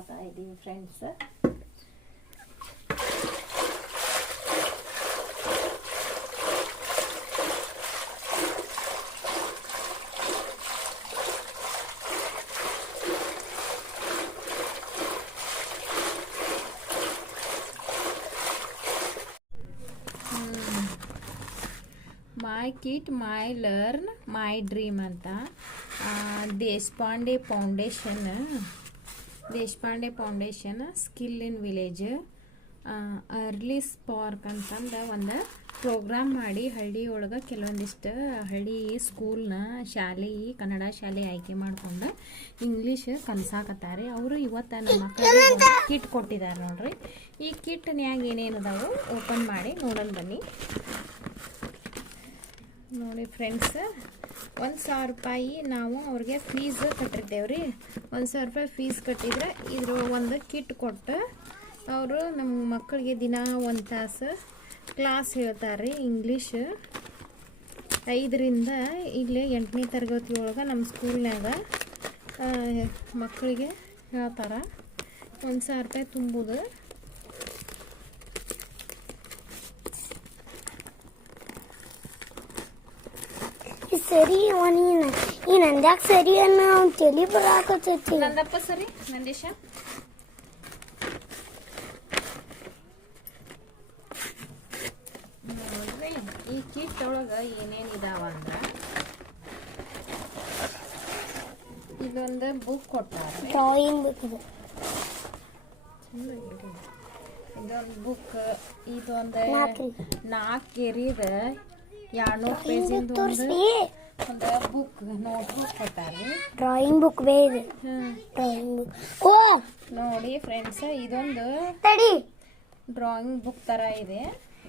ಮಾಡ್ಕೋತಾ ಇದ್ದೀವಿ friends. My kit my learn my dream ಅಂತ Deshpande foundation skill in village early spark ಅಂತಂದು ಒಂದು ಪ್ರೋಗ್ರಾಮ್ ಮಾಡಿ ಹಳ್ಳಿ ಒಳಗೆ ಕೆಲವೊಂದಿಷ್ಟು ಹಳ್ಳಿ ಸ್ಕೂಲ್ನ ಶಾಲೆ ಕನ್ನಡ ಶಾಲೆ ಆಯ್ಕೆ ಮಾಡ್ಕೊಂಡು ಇಂಗ್ಲೀಷ್ ಕಲಿಸಾಕತ್ತಾರೆ. ಅವರು ಇವತ್ತು ನಮ್ಮ ಮಕ್ಕಳಿಗೆ ಕಿಟ್ ಕೊಟ್ಟಿದ್ದಾರೆ ನೋಡ್ರಿ. ಈ ಕಿಟ್ನ್ಯಾಗ ಏನೇನದಾವು ಓಪನ್ ಮಾಡಿ ನೋಡೋಣ ಬನ್ನಿ. ನೋಡಿ ಫ್ರೆಂಡ್ಸ್, 1,000 ರೂಪಾಯಿ ನಾವು ಅವ್ರಿಗೆ ಫೀಸ್ ಕಟ್ಟಿರ್ತೇವ್ರಿ. 1,000 ರೂಪಾಯಿ ಫೀಸ್ ಕಟ್ಟಿದ್ರೆ ಇದ್ರ ಒಂದು ಕಿಟ್ ಕೊಟ್ಟು ಅವರು ನಮ್ಮ ಮಕ್ಕಳಿಗೆ ದಿನ 1 ತಾಸು ಕ್ಲಾಸ್ ಹೇಳ್ತಾರೆ ಇಂಗ್ಲೀಷ್. 5ರಿಂದ ಇಲ್ಲಿ 8ನೇ ತರಗತಿ ಒಳಗೆ ನಮ್ಮ ಸ್ಕೂಲ್ನಾಗ ಮಕ್ಕಳಿಗೆ ಹೇಳ್ತಾರೆ. 1,000 ರೂಪಾಯಿ ತುಂಬುದು. ಸರಿ ಈ ನಂದ್ಯಾಕೆ ಸರಿ ಅನ್ನೋ ತಲೆ ಬರಾಕತ್ತೈತಿ. ನಂದಪ್ಪ ಸರಿ, ನಂದೇಶ ನೋಡ್ರಿ. ಈ ಕಿಟ್ ಒಳಗ ಏನೇನಿದಾವ ಅಂದ್ರ ಇದೊಂದು ಬುಕ್ ಕೊಟ್ಟಾರೆ, ಡ್ರಾಯಿಂಗ್ ಬುಕ್. ಇದೊಂದು ಬುಕ್. ಇದೊಂದು 4 ಗೆರಿದ 200 ಪೇಜಿಂದ ಒಂದು ಬುಕ್, ನೋಟ್ ಬುಕ್ ಕೊಟ್ಟಾರೆ. ಡ್ರಾಯಿಂಗ್ ಬುಕ್ ಬೇ ಇದೆ. Drawing book. ಓ ನೋಡಿ ಫ್ರೆಂಡ್ಸ್, ಇದೊಂದು ಡ್ರಾಯಿಂಗ್ ಬುಕ್ ತರ ಇದೆ.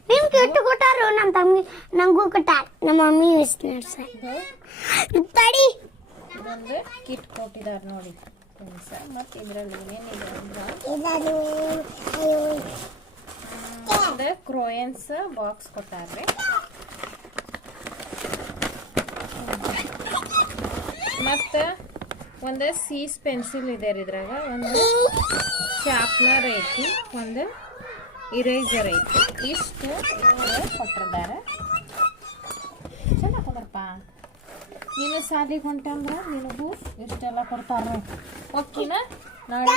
ನಿಮ್ ಕಿಟ್ ಕೊಟ್ಟಾರು, ನಮ್ಮ ತಮ್ಮಿ ನಂಗೂ ಕೊಟ್ಟಾರ, ನಮ್ಮ ಮಮ್ಮಿ ತಡಿ. ಇದೊಂದು ಕಿಟ್ ಕೊಟ್ಟಿದ್ದಾರೆ ನೋಡಿ ಫ್ರೆಂಡ್ಸ್. ಮತ್ತೆ ಇದರಲ್ಲಿ ಏನೇನಿದೆ ಅಂದ್ರೆ ಕ್ರೋಯನ್ಸ್ ಬಾಕ್ಸ್ ಕೊಟ್ಟಾರ್ರಿ. ಮತ್ತು ಒಂದು ಸೀಸ್ ಪೆನ್ಸಿಲ್ ಇದೆ ರೀ. ಇದ್ರಾಗ ಒಂದು ಶಾರ್ಪ್ನರ್ ಐತಿ, ಒಂದು ಇರೇಸರ್ ಐತಿ. ಇಷ್ಟು ಕೊಟ್ಟಿದ್ದಾರೆ. ಚೆನ್ನಾಗಿ ಕೊಡಪ್ಪ. ನೀನು ಸಾಲಿಗೆ ಹೊಂಟಂದ್ರೆ ನಿನಗೂ ಇಷ್ಟೆಲ್ಲ ಕೊಡ್ತಾರ. ಓಕೆನಾ? ನಾಳೆ